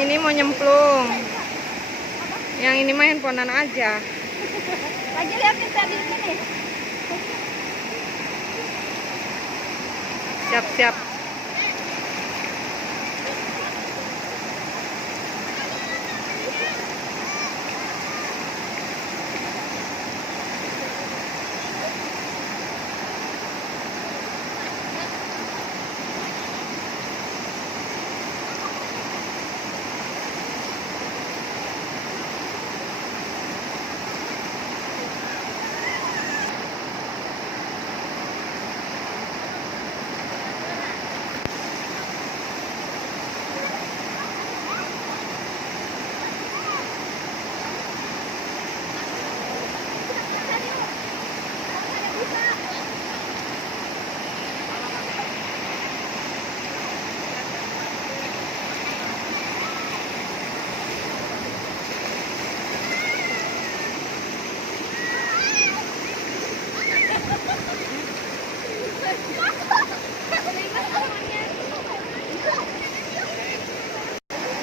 Ini mau nyemplung. Yang ini mah handphonean aja. Lagi liatin tadi sini. Siap-siap.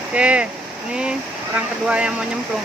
Oke, ini orang kedua yang mau nyemplung.